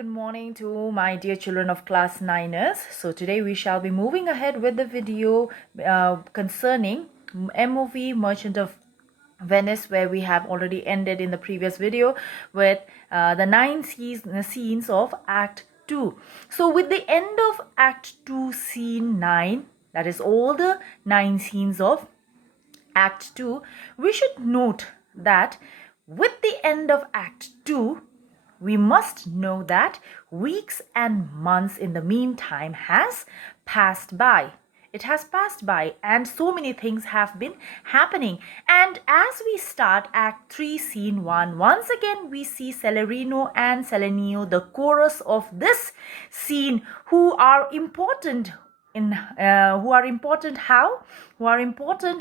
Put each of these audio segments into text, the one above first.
good morning to my dear children of class 9ers. So today we shall be moving ahead with the video concerning MOV Merchant of Venice, where we have already ended in the previous video with the 9 scenes of Act 2. So with the end of Act 2 scene 9, that is all the 9 scenes of Act 2, we should note that with the end of Act 2, we must know that weeks and months in the meantime has passed by. It has passed by and so many things have been happening. And as we start Act 3, Scene 1, once again we see Celerino and Selenio, the chorus of this scene, who are important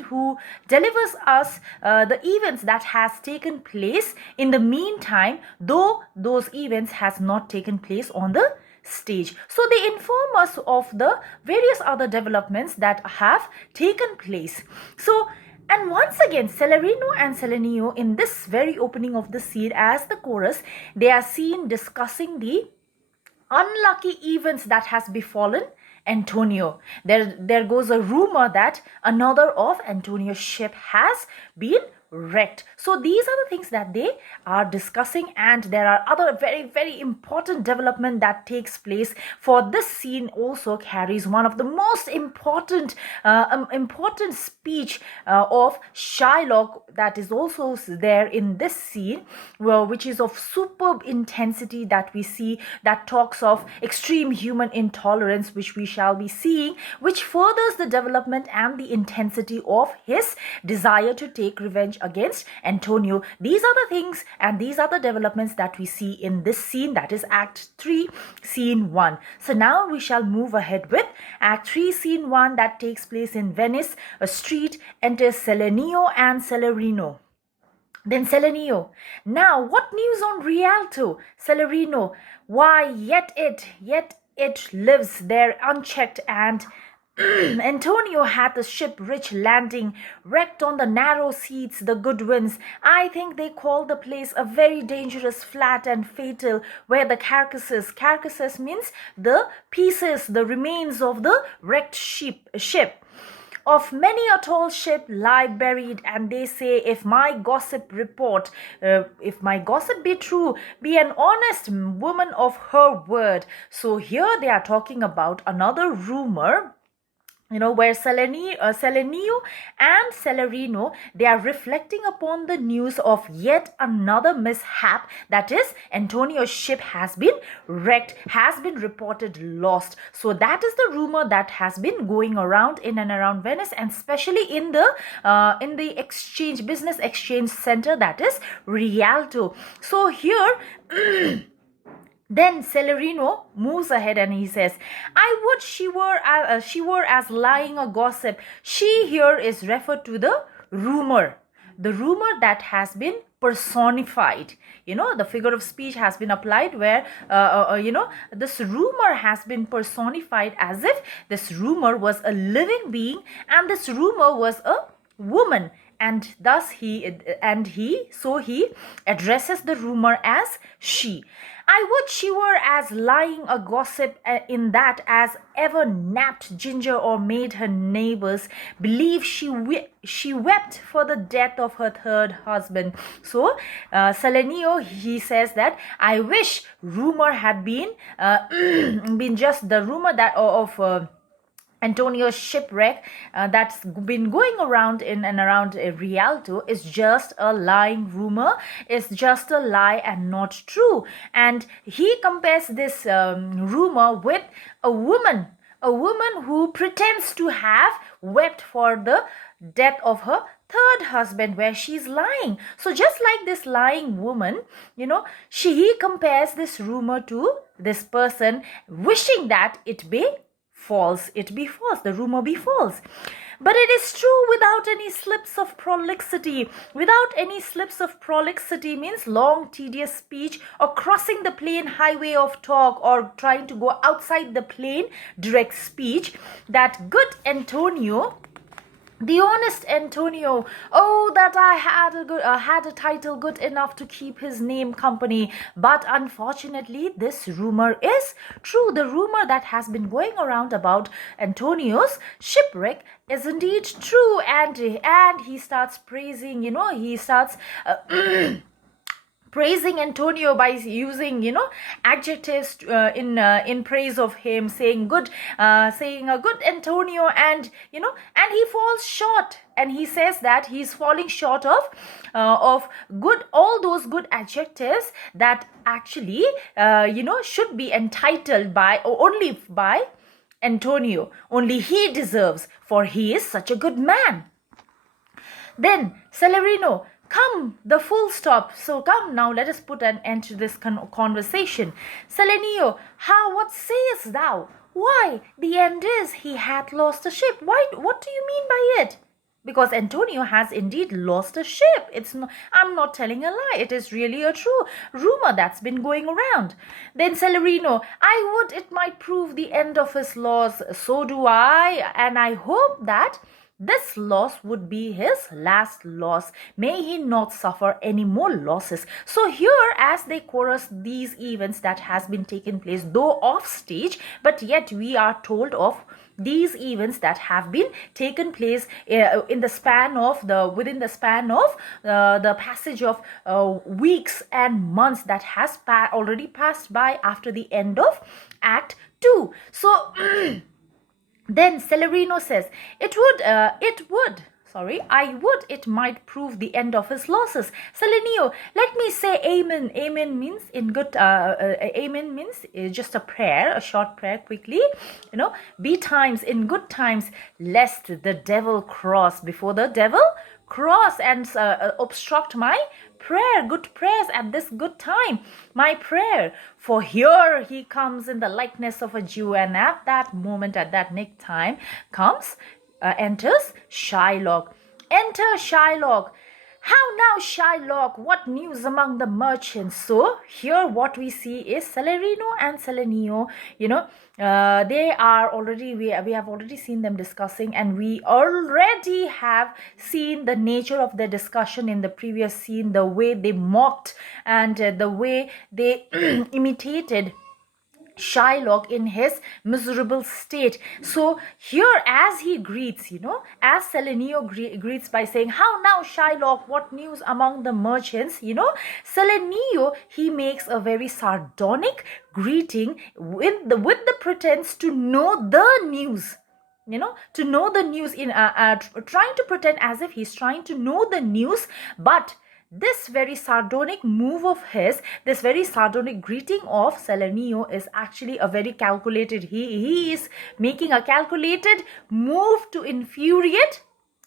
who delivers us the events that has taken place in the meantime, though those events has not taken place on the stage. So they inform us of the various other developments that have taken place. And once again, Celerino and Selenio, in this very opening of the scene as the chorus, they are seen discussing the unlucky events that has befallen Antonio. There goes a rumor that another of Antonio's ship has been wrecked. So these are the things that they are discussing, and there are other very, very important development that takes place. For this scene also carries one of the most important speech of Shylock that is also there in this scene, which is of superb intensity that we see, that talks of extreme human intolerance, which we shall be seeing, which furthers the development and the intensity of his desire to take revenge against Antonio. These are the things and these are the developments that we see in this scene, that is Act 3, Scene 1. So now we shall move ahead with Act 3, Scene 1, that takes place in Venice. A street enters Selenio and Celerino. Then Selenio, now what news on Rialto? Celerino, why yet it lives there unchecked, and Antonio had the ship rich landing, wrecked on the narrow seas, the good winds. I think they call the place a very dangerous, flat and fatal, where the carcasses means the pieces, the remains of the wrecked ship. Of many a tall ship lie buried, and they say, if my gossip be true, be an honest woman of her word. So here they are talking about another rumor, where Selenio and Celerino, they are reflecting upon the news of yet another mishap, that is Antonio's ship has been wrecked, has been reported lost. So that is the rumor that has been going around in and around Venice, and especially in the business exchange center, that is Rialto. So here then Celerino moves ahead and he says, I would she were as lying a gossip. She here is referred to the rumor that has been personified. The figure of speech has been applied where this rumor has been personified as if this rumor was a living being and this rumor was a woman, and thus he addresses the rumor as she. I would she were as lying a gossip, in that as ever napped ginger or made her neighbors believe she wept for the death of her third husband. So Selenio, he says that I wish rumor had been been just the rumor that of Antonio's shipwreck that's been going around in and around Rialto is just a lying rumor, is just a lie and not true. And he compares this rumor with a woman who pretends to have wept for the death of her third husband, where she's lying. So just like this lying woman, he compares this rumor to this person wishing that it be false, the rumor be false. But it is true without any slips of prolixity. Without any slips of prolixity means long, tedious speech, or crossing the plain highway of talk, or trying to go outside the plain, direct speech, that good Antonio The honest Antonio, oh, that I had a title good enough to keep his name company. But unfortunately, this rumor is true. The rumor that has been going around about Antonio's shipwreck is indeed true. And he starts praising, he starts praising Antonio by using, adjectives in praise of him, saying good, saying a good Antonio, and he falls short, and he says that he's falling short of good, all those good adjectives that actually should be entitled by, or only by, Antonio. Only he deserves, for he is such a good man. Then Celerino, come, the full stop. So come now, let us put an end to this conversation. Selenio, what sayest thou? Why, the end is he hath lost a ship. Why? What do you mean by it? Because Antonio has indeed lost a ship. I'm not telling a lie. It is really a true rumor that's been going around. Then Celerino, I would it might prove the end of his loss. So do I, and I hope that this loss would be his last loss. May he not suffer any more losses. So here, as they chorus these events that has been taken place, though off stage, but yet we are told of these events that have been taken place within the span of the passage of weeks and months that has already passed by after the end of Act 2. So then Celerino says, it might prove the end of his losses. Selenio, let me say amen. Amen means amen means just a prayer, a short prayer quickly. Be times in good times, lest the devil cross. Before the devil cross and obstruct my prayer, good prayers at this good time, my prayer. For here he comes in the likeness of a Jew, and at that moment, at that nick time, enters Shylock. Enter Shylock. How now, Shylock? What news among the merchants? So here what we see is Celerino and Selenio, they are already, we have already seen them discussing, and we already have seen the nature of the discussion in the previous scene, the way they mocked and the way they imitated Shylock in his miserable state. So here, as he greets, as Selenio greets by saying, how now, Shylock, what news among the merchants? Selenio, he makes a very sardonic greeting with the pretense to know the news. To know the news, in trying to pretend as if he's trying to know the news, but this very sardonic move of his, this very sardonic greeting of Selenio is actually a very calculated, he is making a calculated move to infuriate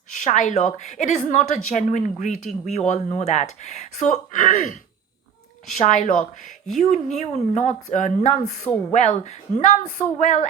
Shylock. It is not a genuine greeting, we all know that. So Shylock, you knew none so well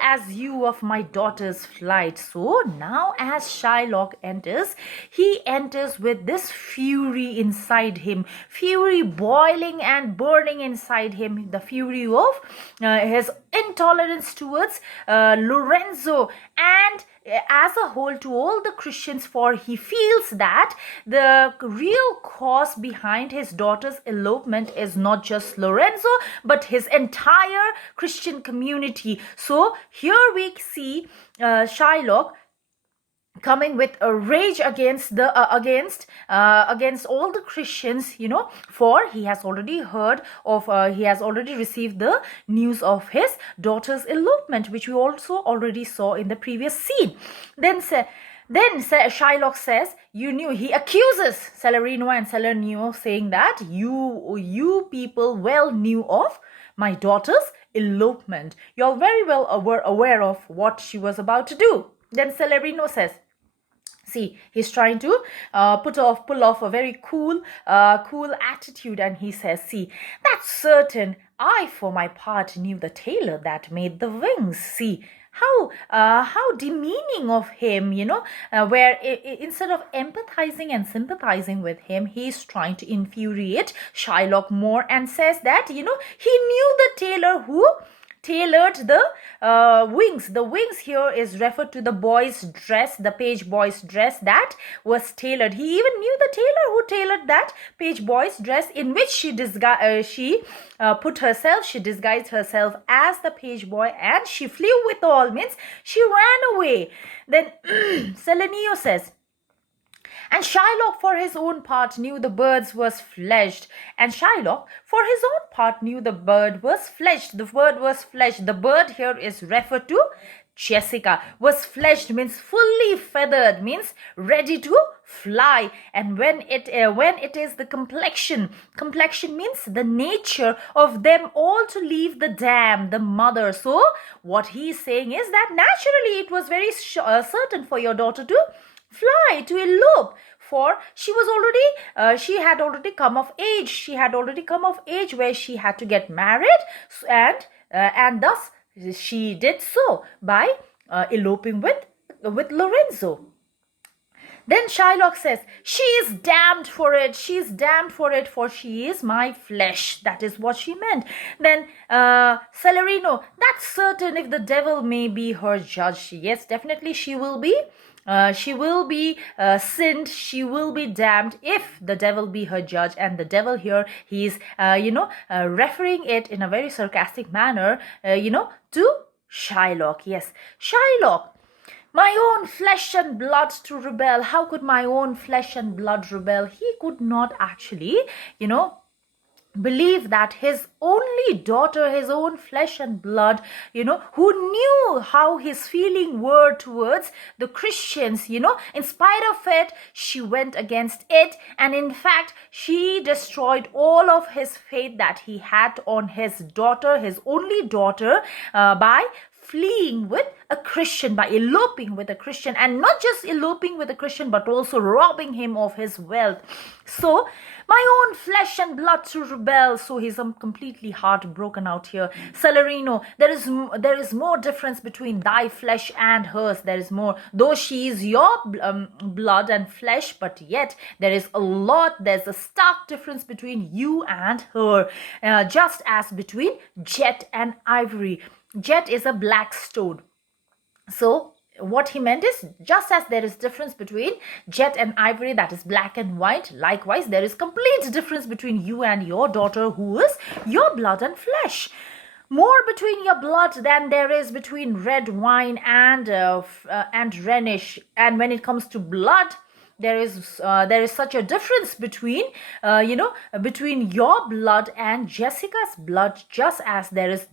as you of my daughter's flight. So now as Shylock enters, he enters with this fury inside him, fury boiling and burning inside him, the fury of his intolerance towards Lorenzo, and as a whole to all the Christians, for he feels that the real cause behind his daughter's elopement is not just Lorenzo, but his entire Christian community. So here we see Shylock coming with a rage against all the Christians, for he has already heard of, he has already received the news of his daughter's elopement, which we also already saw in the previous scene. Then Shylock says, you knew, he accuses Celerino and Selenio, saying that you people well knew of my daughter's elopement. You're very well aware of what she was about to do. Then Celerino says, see, he's trying to pull off a very cool attitude, and he says, see, that's certain. I, for my part, knew the tailor that made the wings. See, how demeaning of him, where instead of empathizing and sympathizing with him, he's trying to infuriate Shylock more, and says that, he knew the tailor who tailored the wings. The wings here is referred to the boy's dress, the page boy's dress that was tailored. He even knew the tailor who tailored that page boy's dress, in which she put herself, she disguised herself as the page boy, and she flew with all, means she ran away. Then Selenio says, and Shylock for his own part knew the bird was fledged. And Shylock for his own part knew the bird was fledged. The word was fledged. The bird here is referred to Jessica. Was fledged means fully feathered, means ready to fly. And when it is the complexion means the nature of them all to leave the dam, the mother. So what he's saying is that naturally it was very certain for your daughter to fly, to elope, for she had already come of age. She had already come of age where she had to get married, and thus she did so by eloping with Lorenzo. Then Shylock says, she is damned for it. She is damned for it, for she is my flesh. That is what she meant. Then Celerino, that's certain if the devil may be her judge. Yes, definitely she will be. She will be sinned, she will be damned if the devil be her judge. And the devil here, he is, referring it in a very sarcastic manner, to Shylock. Yes, Shylock, my own flesh and blood to rebel. How could my own flesh and blood rebel? He could not actually, believe that his only daughter, his own flesh and blood, who knew how his feeling were towards the Christians, in spite of it, she went against it. And in fact, she destroyed all of his faith that he had on his daughter, his only daughter, by fleeing with a Christian, by eloping with a Christian, and not just eloping with a Christian, but also robbing him of his wealth. So, my own flesh and blood to rebel. So he's completely heartbroken out here. Celerino, there is more difference between thy flesh and hers. There is more, though she is your blood and flesh, but yet there's a stark difference between you and her, just as between jet and ivory. Jet is a black stone. So what he meant is, just as there is difference between jet and ivory, that is black and white, likewise there is complete difference between you and your daughter, who is your blood and flesh. More between your blood than there is between red wine and Rhenish. And when it comes to blood, there is such a difference between between your blood and Jessica's blood, just as there is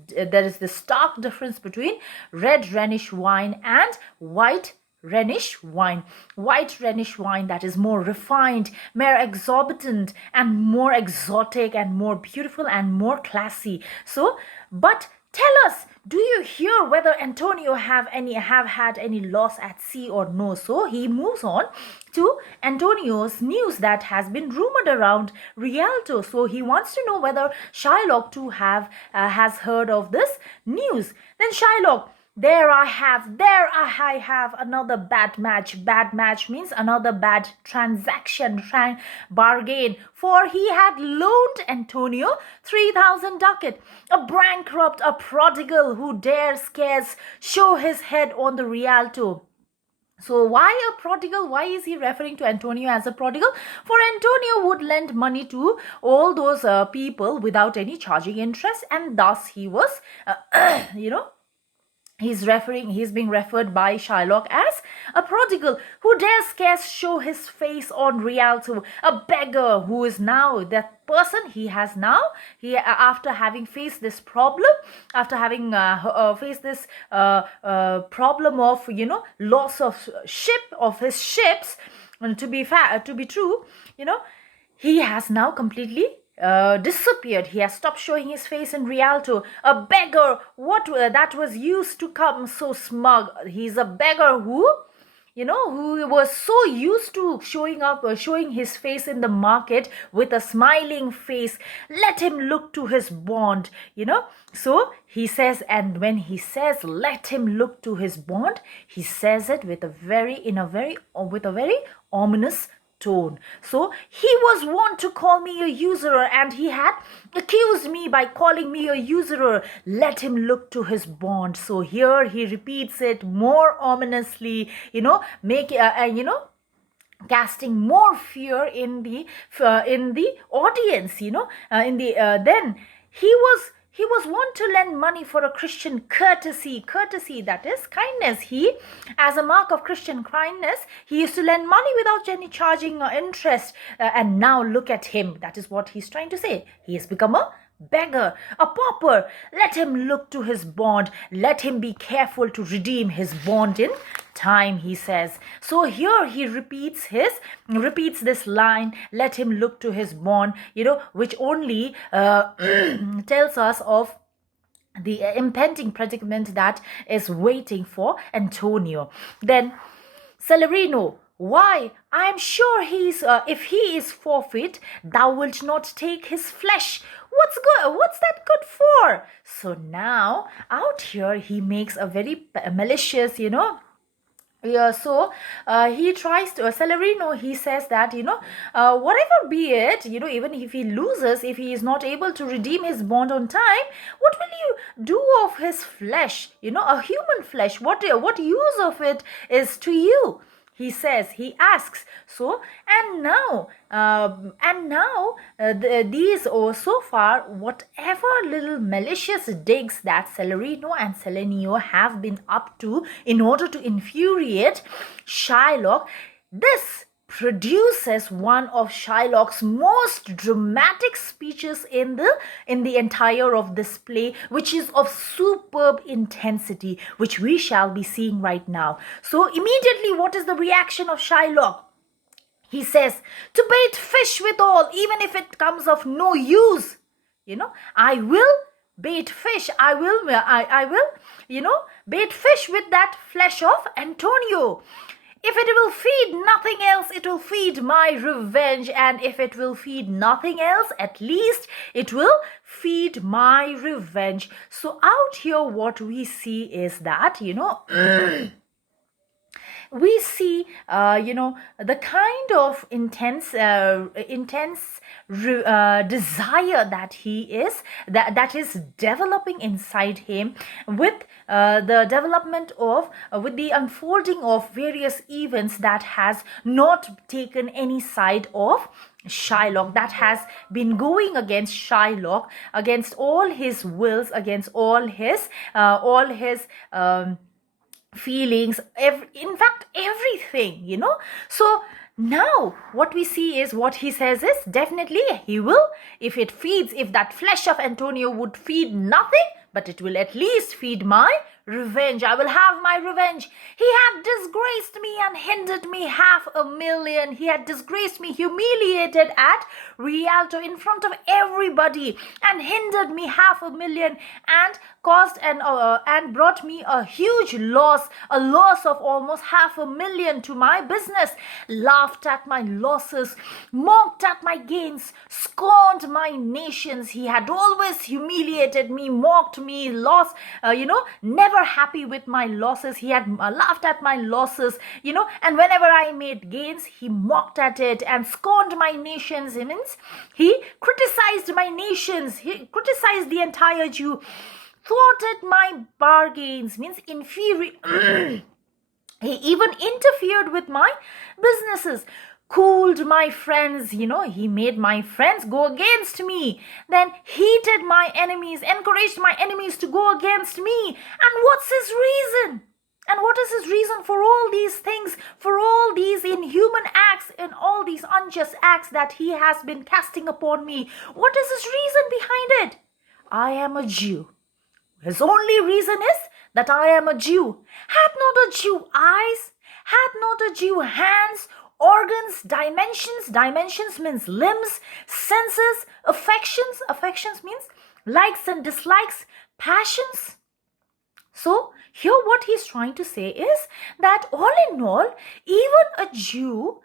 the stark difference between red Rhenish wine and white Rhenish wine. White Rhenish wine, that is more refined, more exorbitant, and more exotic, and more beautiful, and more classy. So, but tell us, do you hear whether Antonio have had any loss at sea or no? So he moves on to Antonio's news that has been rumored around Rialto. So he wants to know whether Shylock too has heard of this news. Then Shylock, there I have another bad match. Bad match means another bad transaction, bargain. For he had loaned Antonio 3,000 ducat. A bankrupt, a prodigal who dare scarce show his head on the Rialto. So why a prodigal? Why is he referring to Antonio as a prodigal? For Antonio would lend money to all those people without any charging interest, and thus he was, he's being referred by Shylock as a prodigal who dare scarce show his face on Rialto, a beggar who is now that person after having faced this problem, after having faced this problem of loss of his ships, and to be true, he has now completely disappeared. He has stopped showing his face in Rialto. A beggar, that was used to come so smug. He's a beggar who was so used to showing his face in the market with a smiling face. Let him look to his bond, So he says, and when he says, let him look to his bond, he says it with a very ominous tone. So he was wont to call me a usurer, and he had accused me by calling me a usurer. Let him look to his bond. So here he repeats it more ominously, casting more fear in the audience. In the then he was wont to lend money for a Christian courtesy, that is kindness. He, as a mark of Christian kindness, he used to lend money without any charging or interest. And now look at him. That is what he's trying to say. He has become a beggar, a pauper. Let him look to his bond. Let him be careful to redeem his bond in time, he says. So here he repeats this line, let him look to his bond, which only tells us of the impending predicament that is waiting for Antonio. Then Celerino, why? I am sure if he is forfeit, thou wilt not take his flesh. What's that good for? So now out here he makes a very malicious, he tries to, Celerino, he says that, whatever be it, even if he loses, if he is not able to redeem his bond on time, what will you do of his flesh? A human flesh, what use of it is to you? He says, he asks. So, and now, these, so far, whatever little malicious digs that Celerino and Selenio have been up to in order to infuriate Shylock, this produces one of Shylock's most dramatic speeches in the entire of this play, which is of superb intensity, which we shall be seeing right now. So immediately, what is the reaction of Shylock? He says, to bait fish withal, even if it comes of no use, I will bait fish. I will, bait fish with that flesh of Antonio. If it will feed nothing else, it will feed my revenge. And if it will feed nothing else, at least it will feed my revenge. So out here, what we see is that, we see, the kind of intense desire that that is developing inside him with the development of, with the unfolding of various events that has not taken any side of Shylock, that has been going against Shylock, against all his wills, against all his feelings, in fact everything. So now what we see is, what he says is, definitely he will, if that flesh of Antonio would feed nothing, but it will at least feed my revenge. I will have my revenge. He had disgraced me and hindered me 500,000. He had disgraced me, humiliated at Rialto in front of everybody, and hindered me 500,000, and caused and brought me a huge loss, a loss of almost 500,000 to my business, laughed at my losses, mocked at my gains, scorned my nations. He had always humiliated me, mocked me, lost, never happy with my losses. He had laughed at my losses, and whenever I made gains, he mocked at it and scorned my nations. It means he criticized my nations, he criticized the entire Jew, thwarted my bargains, means inferior. He even interfered with my businesses, cooled my friends, he made my friends go against me, then heated my enemies, encouraged my enemies to go against me. And what's his reason? And what is his reason for all these things, for all these inhuman acts and all these unjust acts that he has been casting upon me? What is his reason behind it? I am a Jew. His only reason is that I am a Jew. Had not a Jew eyes? Had not a Jew hands, organs, dimensions? Dimensions means limbs, senses, affections. Affections means likes and dislikes, passions. So here what he's trying to say is that all in all, even a Jew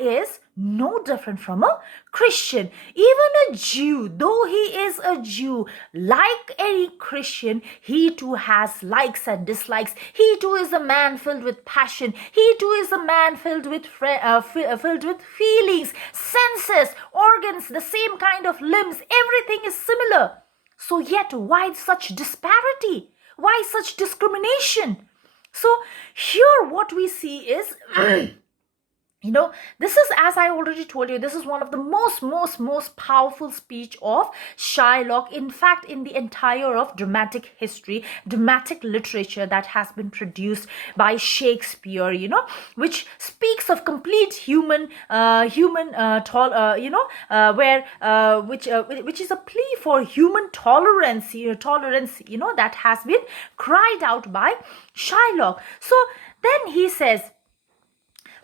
is no different from a Christian. Even a Jew, though he is a Jew, like any Christian, he too has likes and dislikes. He too is a man filled with passion. He too is a man filled with filled with feelings, senses, organs, the same kind of limbs. Everything is similar. So yet, why such disparity? Why such discrimination? So here what we see is this is, as I already told you, this is one of the most powerful speech of Shylock, in fact, in the entire of dramatic history, dramatic literature that has been produced by Shakespeare, which speaks of complete which is a plea for human tolerance, that has been cried out by Shylock. So then he says,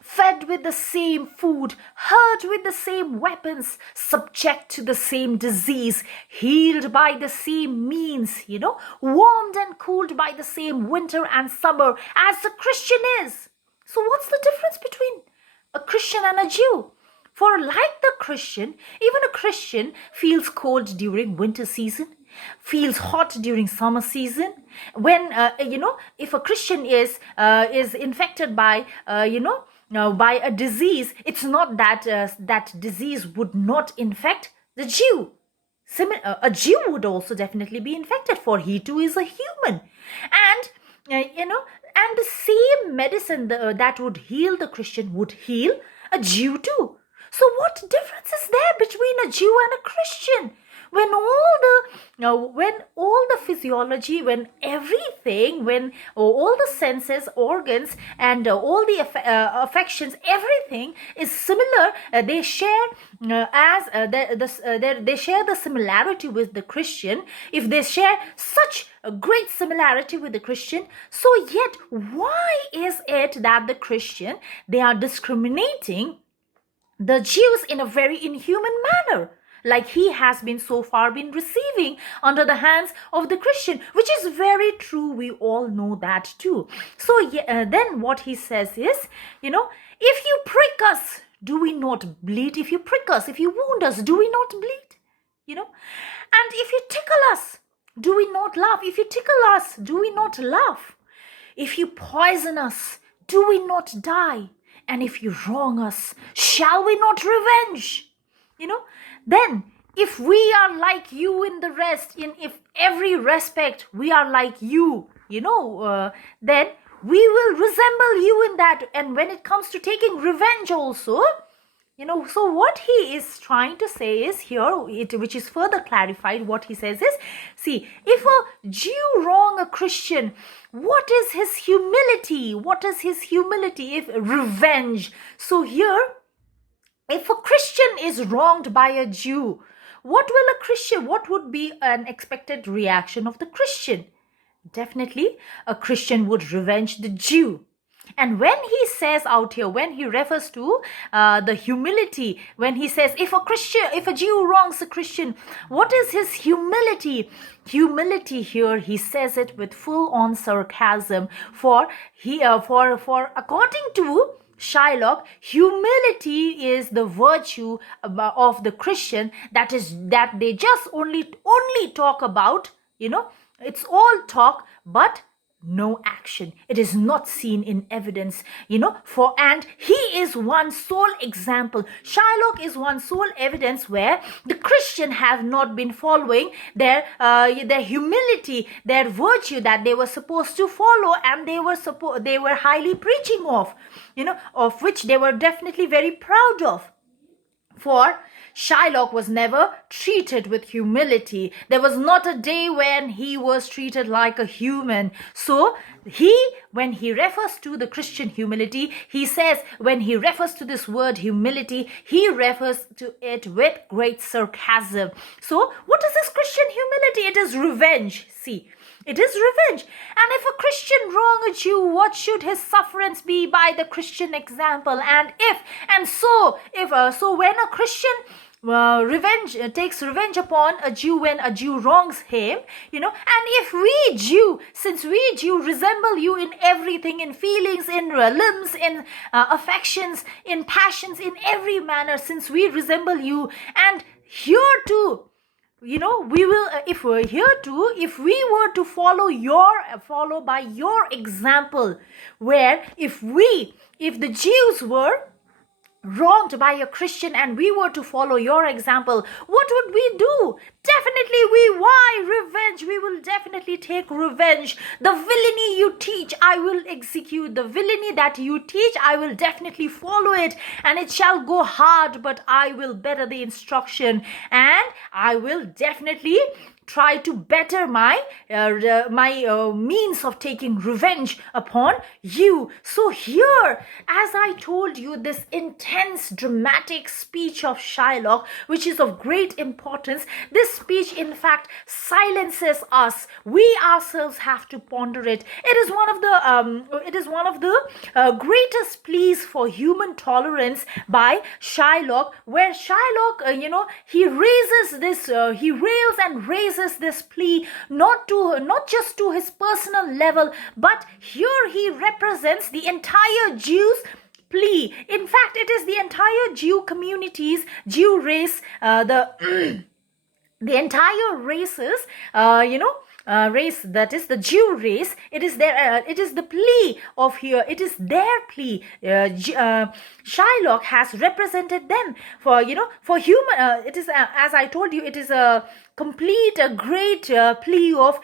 fed with the same food, hurt with the same weapons, subject to the same disease, healed by the same means, warmed and cooled by the same winter and summer as the Christian is. So what's the difference between a Christian and a Jew? For like the Christian, even a Christian feels cold during winter season, feels hot during summer season. When, if a Christian is infected by, by a disease, it's not that that disease would not infect the Jew. A Jew would also definitely be infected, for he too is a human. And, and the same medicine that would heal the Christian would heal a Jew too. So what difference is there between a Jew and a Christian? When all the physiology, when everything, when all the senses, organs, and all the affections, everything is similar, they share they share the similarity with the Christian. If they share such a great similarity with the Christian, so yet why is it that the Christian, they are discriminating the Jews in a very inhuman manner, like he has been so far been receiving under the hands of the Christian, which is very true. We all know that too. So then what he says is, if you prick us, do we not bleed? If you prick us, if you wound us, do we not bleed? And if you tickle us, do we not laugh? If you tickle us, do we not laugh? If you poison us, do we not die? And if you wrong us, shall we not revenge? Then if we are like you in the rest, if every respect we are like you, then we will resemble you in that. And when it comes to taking revenge also, so what he is trying to say is here, which is further clarified, what he says is, see, if a Jew wrong a Christian, what is his humility? What is his humility if revenge? So here, if a Christian is wronged by a Jew, what would be an expected reaction of the Christian? Definitely, a Christian would revenge the Jew. And when he says out here, when he refers to the humility, when he says, if a Jew wrongs a Christian, what is his humility? Humility here, he says it with full-on sarcasm, for according to Shylock, humility is the virtue of the Christian that they just only talk about, it's all talk, but no action. It is not seen in evidence, and he is one sole example. Shylock is one sole evidence where the Christian have not been following their humility, their virtue that they were supposed to follow, and they were highly preaching of, of which they were definitely very proud of. For Shylock was never treated with humility. There was not a day when he was treated like a human. So when he refers to the Christian humility, he says, when he refers to this word humility, he refers to it with great sarcasm. So what is this Christian humility? It is revenge. See, it is revenge. And if a Christian wrong a Jew, what should his sufferance be by the Christian example? So when a Christian takes revenge upon a Jew when a Jew wrongs him, and if we Jew, since we Jew resemble you in everything, in feelings, in limbs, in affections, in passions, in every manner, since we resemble you, and here too, we will, if we're here too, if we were to follow by your example, where if the Jews were wronged by a Christian and we were to follow your example, what would we do? Definitely revenge. We will definitely take revenge. The villainy you teach, I will execute. The villainy that you teach, I will definitely follow it, and it shall go hard, but I will better the instruction, and I will definitely try to better my means of taking revenge upon you. So here, as I told you, this intense dramatic speech of Shylock, which is of great importance, this speech in fact silences us. We ourselves have to ponder it. It is one of the greatest pleas for human tolerance by Shylock, where Shylock he rails and raises this plea not just to his personal level, but here he represents the entire Jews plea. In fact, it is the entire Jew communities, Jew race, the entire races, race, that is the Jew race. It is the plea of here. It is their plea. Shylock has represented them for human. It is as I told you, it is a great plea of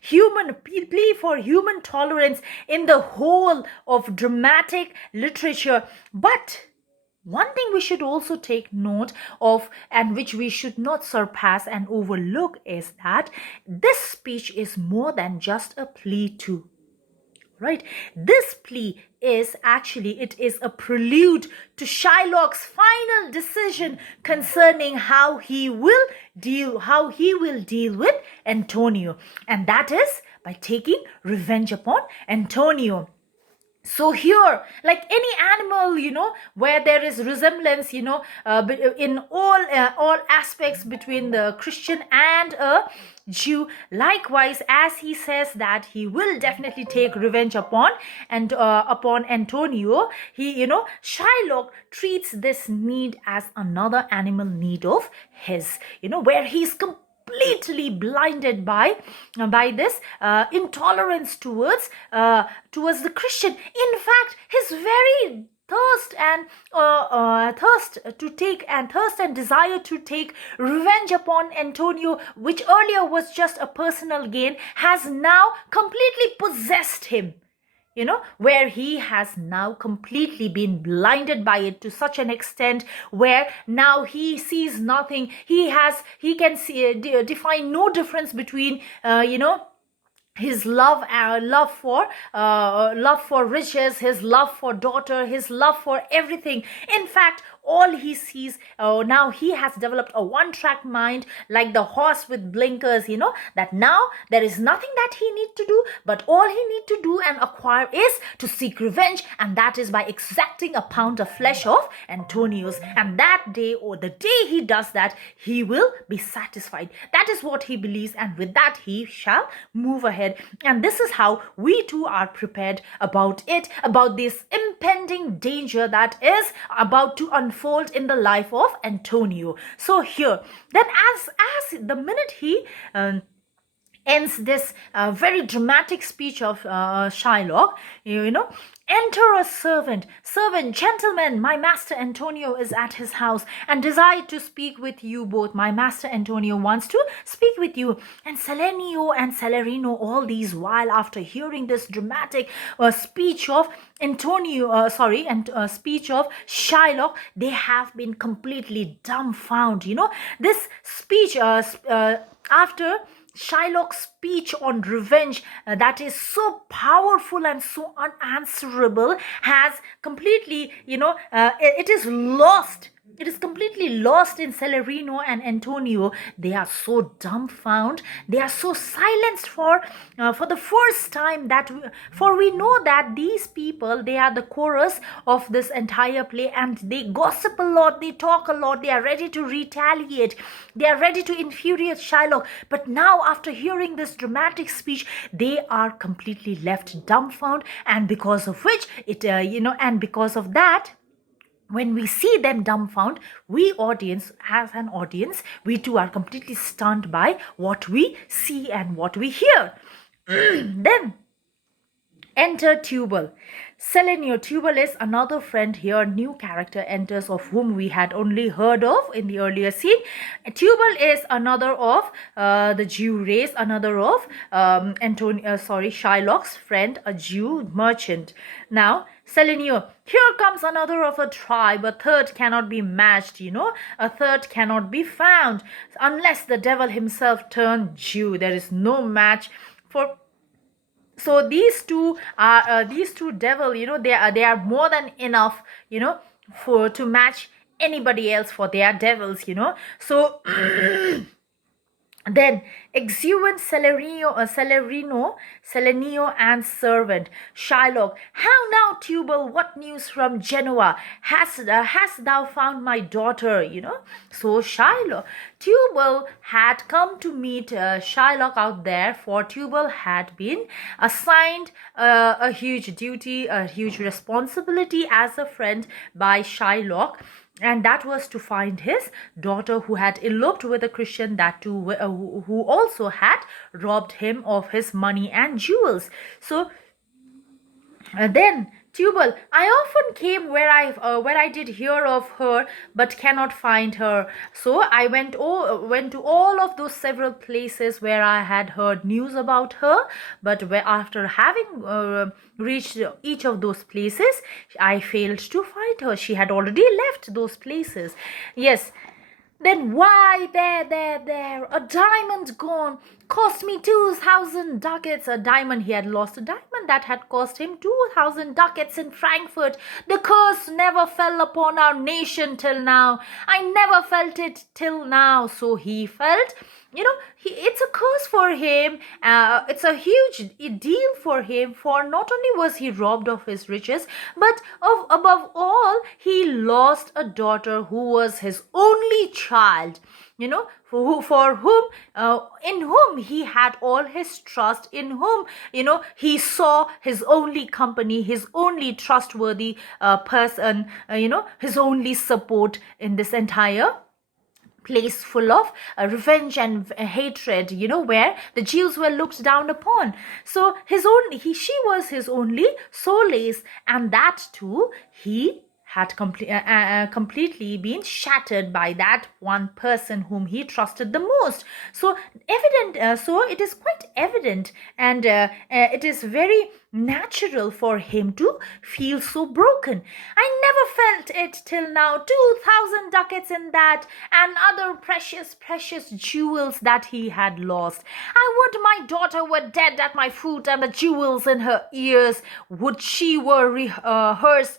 human plea for human tolerance in the whole of dramatic literature. But one thing we should also take note of, and which we should not surpass and overlook, is that this speech is more than just a plea to. Right? This plea is actually, it is a prelude to Shylock's final decision concerning how he will deal with Antonio, and that is by taking revenge upon Antonio. So here, like any animal, where there is resemblance, in all aspects between the Christian and a Jew, likewise, as he says that he will definitely take revenge upon Antonio, Shylock treats this need as another animal need of his, where he's completely blinded by this intolerance towards the Christian. In fact, his very thirst and desire to take revenge upon Antonio, which earlier was just a personal gain, has now completely possessed him. Where he has now completely been blinded by it to such an extent where now he sees nothing. He can see, define no difference between, his love for riches, his love for daughter, his love for everything. In fact, all he sees, now he has developed a one-track mind, like the horse with blinkers, that now there is nothing that he needs to do, but all he needs to do and acquire is to seek revenge, and that is by exacting a pound of flesh of Antonio's. And that day, or the day he does that, he will be satisfied. That is what he believes, and with that he shall move ahead. And this is how we too are prepared about this impending danger that is about to unfold in the life of Antonio. So here, then as the minute he ends this very dramatic speech of Shylock, enter a servant, gentlemen, my master Antonio is at his house and desired to speak with you both. My master Antonio wants to speak with you. And Selenio and Celerino, all these while, after hearing this dramatic speech of speech of Shylock, they have been completely dumbfounded. This speech after Shylock's speech on revenge, that is so powerful and so unanswerable, has completely, it is lost it is completely lost in Celerino and Antonio. They are so dumbfounded. They are so silenced for the first time for we know that these people, they are the chorus of this entire play, and they gossip a lot, they talk a lot, they are ready to retaliate, they are ready to infuriate Shylock. But now, after hearing this dramatic speech, they are completely left dumbfounded, and because of which and because of that, when we see them dumbfounded, we audience, as an audience, we too are completely stunned by what we see and what we hear. Then enter Tubal. Selenio. Tubal is another friend here. New character enters, of whom we had only heard of in the earlier scene. Tubal is another of the Jew race, another of Shylock's friend, a Jew merchant. Now, Selenio, here comes another of a tribe. A third cannot be matched, a third cannot be found unless the devil himself turn Jew. There is no match for. So these two devil, they are more than enough, for to match anybody else for their devils, So then exuberant Selenio and servant Shylock. How now, Tubal? What news from Genoa? Hast thou found my daughter? So Tubal had come to meet Shylock out there, for Tubal had been assigned a huge duty, a huge responsibility as a friend by Shylock. And that was to find his daughter, who had eloped with a Christian, that too, who also had robbed him of his money and jewels. So then Tubal, I often came where I did hear of her, but cannot find her. So I went to all of those several places where I had heard news about her, but after having reached each of those places, I failed to find her. She had already left those places. Yes. Then why, there, a diamond gone, cost me 2,000 ducats. A diamond, he had lost a diamond that had cost him 2,000 ducats in Frankfurt. The curse never fell upon our nation till now. I never felt it till now. So he felt, it's a curse for him. It's a huge deal for him, for not only was he robbed of his riches, but above all, he lost a daughter who was his only child, for whom, in whom he had all his trust, in whom, he saw his only company, his only trustworthy person, his only support in this entire place full of revenge and hatred, where the Jews were looked down upon. So she was his only solace, and that too he had completely been shattered by that one person whom he trusted the most. So it is quite evident, and it is very natural for him to feel so broken. I never felt it till now. 2,000 ducats in that, and other precious jewels that he had lost. I would my daughter were dead at my foot, and the jewels in her ears. Would she were hers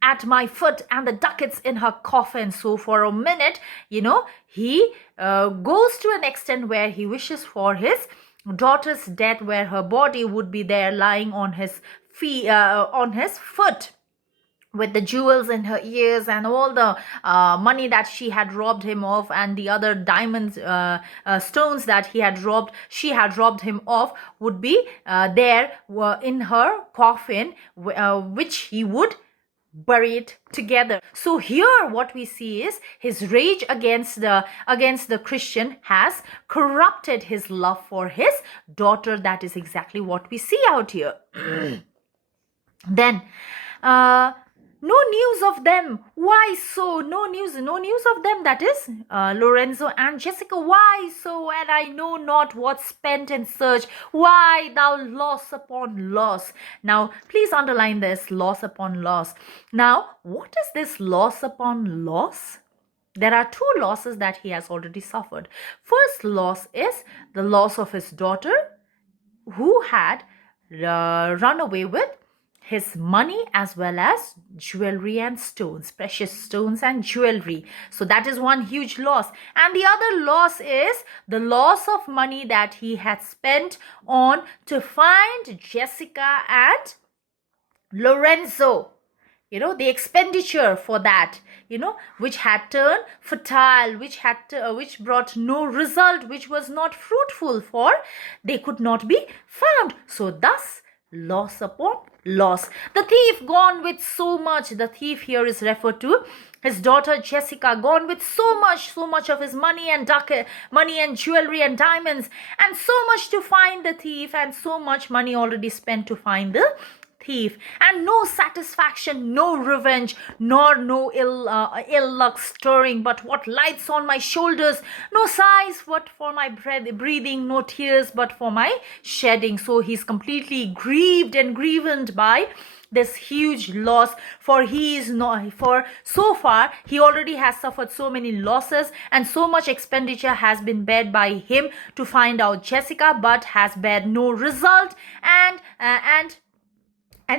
at my foot, and the ducats in her coffin. So for a minute, he goes to an extent where he wishes for his daughter's death, where her body would be there lying on his feet, on his foot, with the jewels in her ears and all the money that she had robbed him of, and the other diamonds, stones that she had robbed him of, would be there in her coffin, which he would bury it together. So here what we see is his rage against the Christian has corrupted his love for his daughter. That is exactly what we see out here. Then no news of them. Why so? No news of them. That is Lorenzo and Jessica. Why so? And I know not what spent in search. Why thou loss upon loss? Now, please underline this: loss upon loss. Now, what is this loss upon loss? There are two losses that he has already suffered. First loss is the loss of his daughter, who had run away with his money as well as jewelry and stones, precious stones and jewelry. So that is one huge loss. And the other loss is the loss of money that he had spent on to find Jessica and Lorenzo. The expenditure for that, which had turned fertile, which brought no result, which was not fruitful, for they could not be found. So thus loss upon loss. The thief gone with so much. The thief here is referred to his daughter Jessica, gone with so much of his money and jewelry and diamonds, and so much to find the thief, and so much money already spent to find the thief, and no satisfaction, no revenge, nor no ill luck stirring, but what lights on my shoulders, no sighs but for my breathing, no tears but for my shedding. So he's completely grieved and grieved by this huge loss, for he is not, for so far he already has suffered so many losses, and so much expenditure has been bared by him to find out Jessica, but has bared no result, and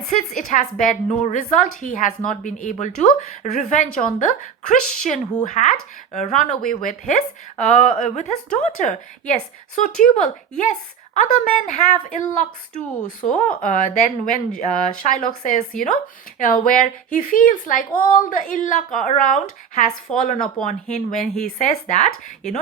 since it has bared no result, he has not been able to revenge on the Christian who had run away with his daughter. Yes. So Tubal, yes, other men have ill lucks too. So then when Shylock says, where he feels like all the ill luck around has fallen upon him, when he says that,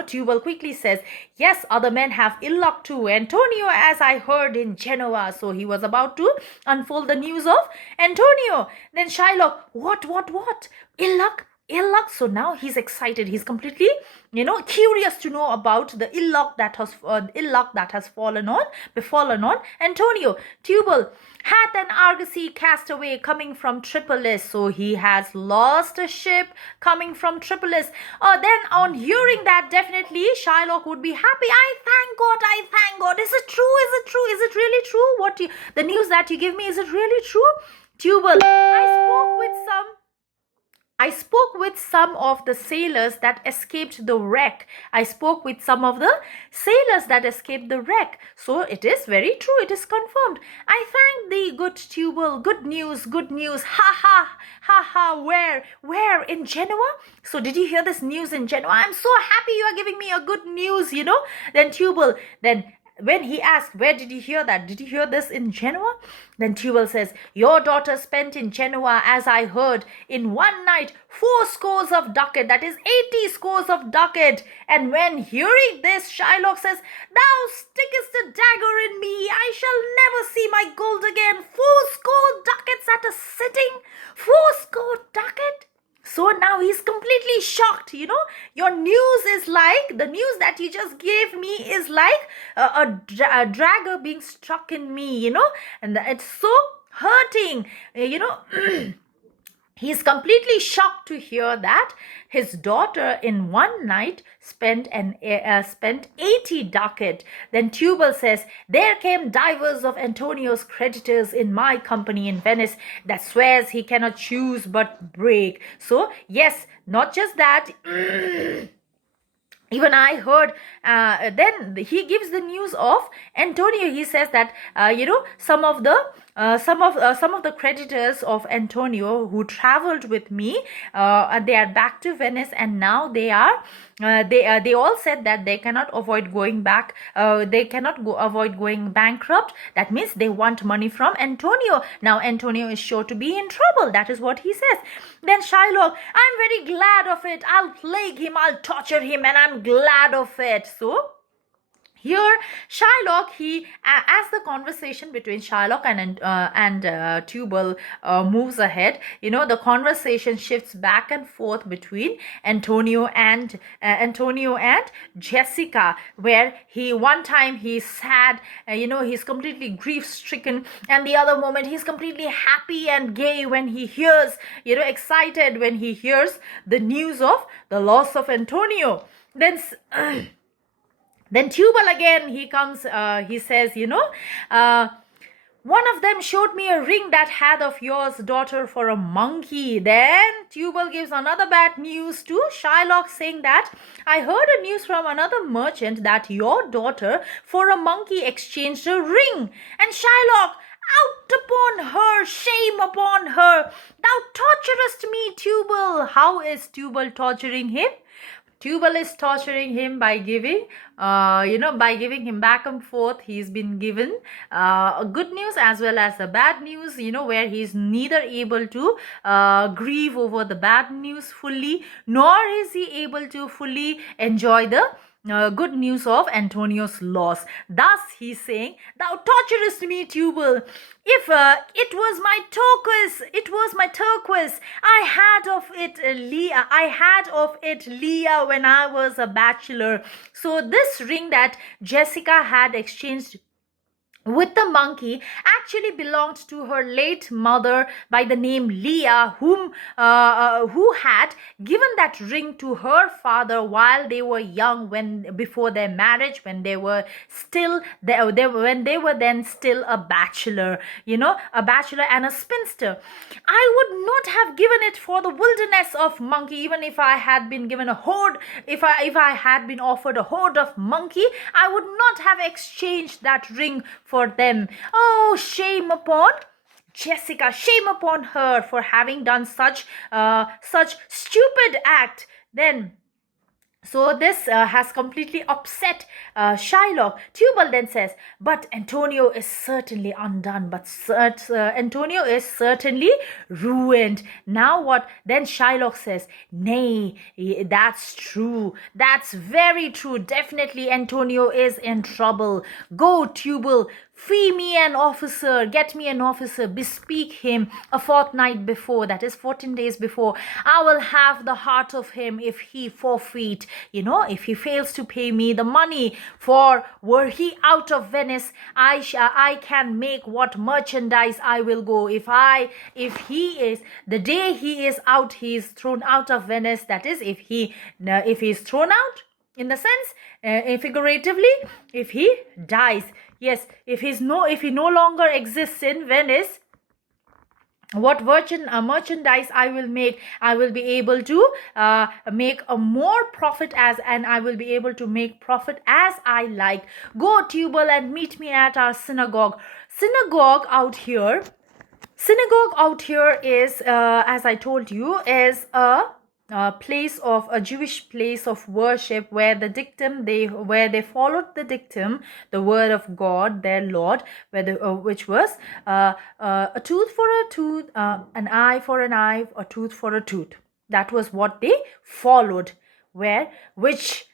Tubal quickly says, yes, other men have ill luck too. Antonio, as I heard in Genoa. So he was about to unfold the news of Antonio. Then Shylock, what? Ill luck? Ill luck. So now he's excited. He's completely, curious to know about the ill luck that has befallen on Antonio. Tubal, hath an argosy cast away coming from Tripolis. So he has lost a ship coming from Tripolis. Then on hearing that, definitely Shylock would be happy. I thank God. Is it true? Is it really true? The news that you give me, is it really true? Tubal, I spoke with some of the sailors that escaped the wreck. So it is very true. It is confirmed. I thank thee, good Tubal. Good news. Ha. Where? In Genoa? So did you hear this news in Genoa? I'm so happy you are giving me a good news, Then Tubal, when he asked, where did you hear that? Did you hear this in Genoa? Then Tubal says, your daughter spent in Genoa, as I heard, in one night 4 scores of ducat, that is 80 scores of ducat. And when hearing this, Shylock says, thou stickest a dagger in me. I shall never see my gold again. 4 score ducats at a sitting. 4 score ducat. So now he's completely shocked, Your news is like, the news that you just gave me is like a dagger being struck in me, And it's so hurting, He's completely shocked to hear that his daughter in one night spent 80 ducat. Then Tubal says, there came divers of Antonio's creditors in my company in Venice that swears he cannot choose but break. So yes, not just that. Even I heard, then he gives the news of Antonio. He says that, some of the creditors of Antonio who traveled with me, they are back to Venice, and now they all said that they cannot avoid going back. They cannot avoid going bankrupt. That means they want money from Antonio. Now Antonio is sure to be in trouble. That is what he says. Then Shylock, I'm very glad of it. I'll plague him. I'll torture him, and I'm glad of it. So here, Shylock, as the conversation between Shylock and Tubal moves ahead, the conversation shifts back and forth between Antonio and Jessica, where one time he's sad, he's completely grief-stricken, and the other moment he's completely happy and gay when he hears, excited when he hears the news of the loss of Antonio. Then Tubal again, he comes, he says, one of them showed me a ring that had of yours daughter for a monkey. Then Tubal gives another bad news to Shylock, saying that I heard a news from another merchant that your daughter for a monkey exchanged a ring. And Shylock, Out upon her, shame upon her. Thou torturest me, Tubal. How is Tubal torturing him? Tubal is torturing him by giving, by giving him back and forth. He's been given a good news as well as a bad news, where he's neither able to grieve over the bad news fully, nor is he able to fully enjoy the good news of Antonio's loss. Thus he's saying, thou torturest me, Tubal. If it was my turquoise, I had of it Leah when I was a bachelor. So this ring that Jessica had exchanged with the monkey actually belonged to her late mother by the name Leah, who had given that ring to her father while they were young, before their marriage, when they were still when they were then still a bachelor, a bachelor and a spinster. I would not have given it for the wilderness of monkey, even if I had been given a horde. If I had been offered a horde of monkey, I would not have exchanged that ring for them. Oh, shame upon Jessica, shame upon her for having done such stupid act. Then so this has completely upset Shylock. Tubal then says, but Antonio is certainly undone, Antonio is certainly ruined. Now what? Then Shylock says, nay, that's true. That's very true. Definitely Antonio is in trouble. Go, Tubal, fee me an officer, get me an officer, bespeak him a fortnight before, that is 14 days before. I will have the heart of him if he forfeit, if he fails to pay me the money. For were he out of Venice, I can make what merchandise I will go. If he is, the day he is out, he is thrown out of Venice, that is, if he is thrown out, in the sense, figuratively, if he dies. Yes, if he no longer exists in Venice, what merchandise I will make, I will be able to make a more profit and I will be able to make profit as I like. Go, Tubal, and meet me at our synagogue. Synagogue out here is, as I told you, is a Jewish place of worship where they followed the dictum, the word of God, their Lord, which was a tooth for a tooth, an eye for an eye, a tooth for a tooth. That was what they followed, which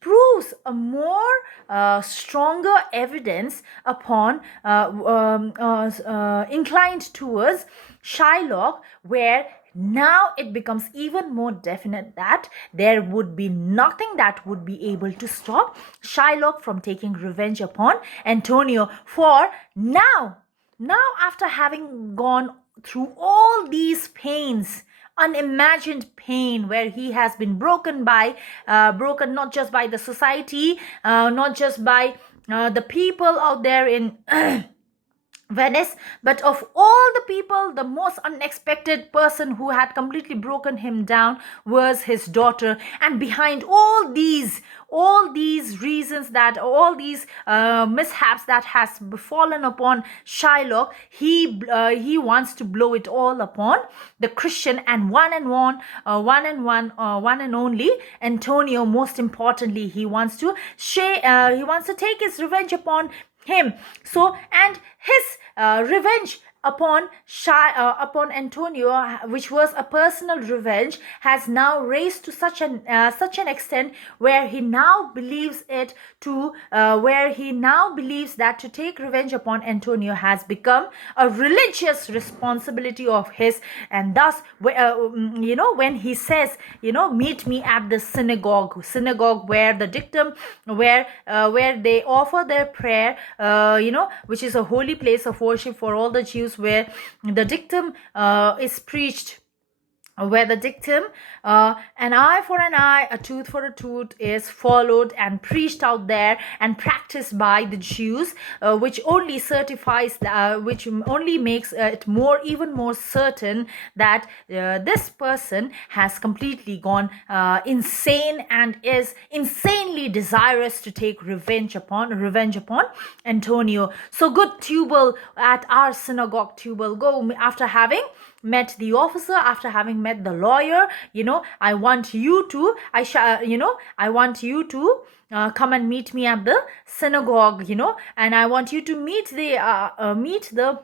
proves a more stronger evidence upon inclined towards Shylock, where now it becomes even more definite that there would be nothing that would be able to stop Shylock from taking revenge upon Antonio. For now after having gone through all these pains, unimagined pain, where he has been broken not just by the society, not just by the people out there in Venice, but of all the people, the most unexpected person who had completely broken him down was his daughter. And behind all these reasons, that all these mishaps that has befallen upon Shylock, he wants to blow it all upon the Christian and one and only Antonio. Most importantly, he wants to take his revenge upon him. So, and his revenge upon Antonio, which was a personal revenge, has now raised to such an extent where he now believes that to take revenge upon Antonio has become a religious responsibility of his. And thus, when he says, meet me at the synagogue, where the dictum, where they offer their prayer, which is a holy place of worship for all the Jews, where the dictum is preached where the dictum, an eye for an eye, a tooth for a tooth, is followed and preached out there and practiced by the Jews, which only certifies, which only makes it even more certain that this person has completely gone insane and is insanely desirous to take revenge upon Antonio. So good, Tubal, at our synagogue, Tubal, go after having met the officer, after having met the lawyer. I want you to, I want you to come and meet me at the synagogue, and I want you to meet the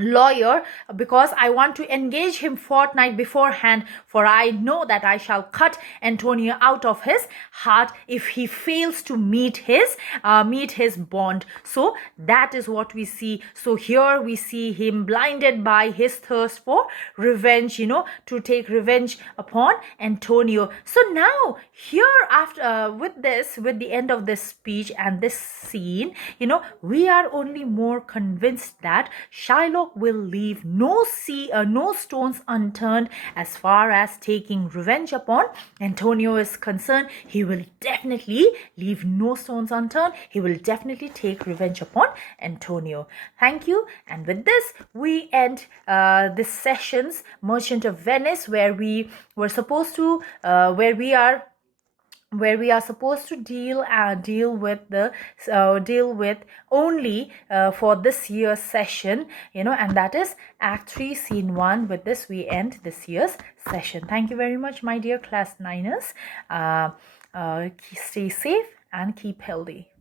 lawyer, because I want to engage him fortnight beforehand, for I know that I shall cut Antonio out of his heart if he fails to meet his bond. So that is what we see. So here we see him blinded by his thirst for revenge, to take revenge upon Antonio. So now here, after with the end of this speech and this scene, we are only more convinced that Shylock will leave no stones unturned as far as taking revenge upon Antonio is concerned. He will definitely leave no stones unturned. He will definitely take revenge upon Antonio. Thank you. And with this, we end this session's Merchant of Venice, where we were supposed to, where we are supposed to deal with only for this year's session, and that is Act 3, Scene 1. With this, we end this year's session. Thank you very much, my dear Class 9ers. Stay safe and keep healthy.